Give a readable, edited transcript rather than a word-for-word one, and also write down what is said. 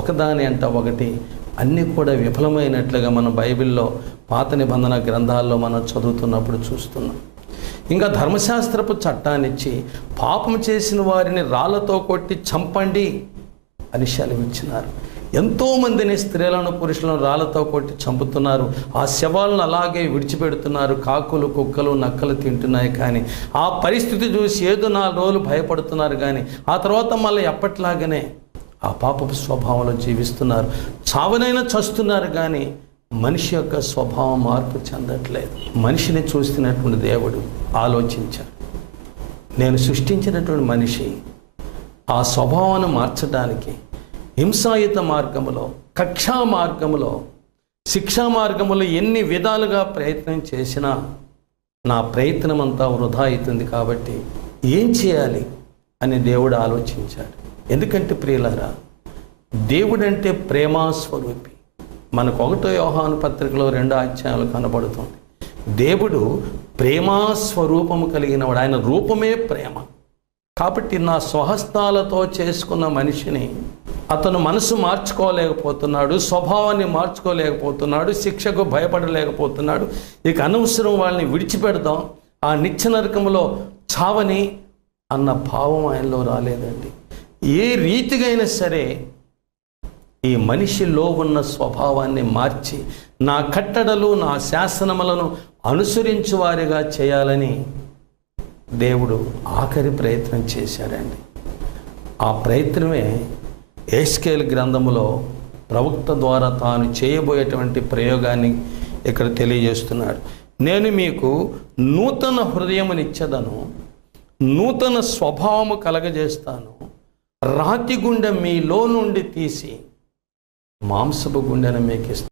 ఒకదాని అంట ఒకటి అన్నీ కూడా విఫలమైనట్లుగా మనం బైబిల్లో పాత నిబంధన గ్రంథాల్లో మనం చదువుతున్నప్పుడు చూస్తున్నాం. ఇంకా ధర్మశాస్త్రపు చట్టాన్నిచ్చి పాపం చేసిన వారిని రాళ్లతో కొట్టి చంపండి అని సెలవిచ్చినారు. ఎంతోమందిని స్త్రీలను పురుషులను రాళ్లతో కొట్టి చంపుతున్నారు. ఆ శవాలను అలాగే విడిచిపెడుతున్నారు. కాకులు కుక్కలు నక్కలు తింటున్నాయి. కానీ ఆ పరిస్థితి చూసి ఏదో 4 రోజులు భయపడుతున్నారు. కానీ ఆ తర్వాత మళ్ళీ ఎప్పట్లాగానే ఆ పాపపు స్వభావంలో జీవిస్తున్నారు. చావనైనా చస్తున్నారు. కానీ మనిషి యొక్క స్వభావం మార్పు చెందట్లేదు. మనిషిని చూస్తున్నటువంటి దేవుడు ఆలోచించాడు, నేను సృష్టించినటువంటి మనిషి ఆ స్వభావాన్ని మార్చడానికి హింసాయుత మార్గములో, కక్షా మార్గములో, శిక్షా మార్గములో ఎన్ని విధాలుగా ప్రయత్నం చేసినా నా ప్రయత్నం అంతా వృధా అవుతుంది. కాబట్టి ఏం చేయాలి అని దేవుడు ఆలోచించాడు. ఎందుకంటే ప్రియులారా, దేవుడంటే ప్రేమాస్వరూపి. మనకు 1 యోహాను పత్రికలో 2 అధ్యాయాలు కనబడుతుంది. దేవుడు ప్రేమాస్వరూపము కలిగినవాడు. ఆయన రూపమే ప్రేమ. కాబట్టి నా స్వహస్తాలతో చేసుకున్న మనిషిని అతను మనసు మార్చుకోలేకపోతున్నాడు, స్వభావాన్ని మార్చుకోలేకపోతున్నాడు, శిక్షకు భయపడలేకపోతున్నాడు. ఇక అనవసరం వాళ్ళని విడిచిపెడదాం, ఆ నిత్య నరకంలో చావని అన్న భావం ఆయనలో రాలేదండి. ఏ రీతిగా అయినా సరే ఈ మనిషిలో ఉన్న స్వభావాన్ని మార్చి నా కట్టడలు నా శాసనములను అనుసరించు వారిగా చేయాలని దేవుడు ఆఖరి ప్రయత్నం చేశాడండి. ఆ ప్రయత్నమే యెహెజ్కేలు గ్రంథములో ప్రవక్త ద్వారా తాను చేయబోయేటువంటి ప్రయోగాన్ని ఇక్కడ తెలియజేస్తున్నాడు. నేను మీకు నూతన హృదయమునిచ్చేదను, నూతన స్వభావము కలగజేస్తాను, రాతి గుండె మీలో నుండి తీసి మాంసపు గుండెను మీకు ఇస్తాను.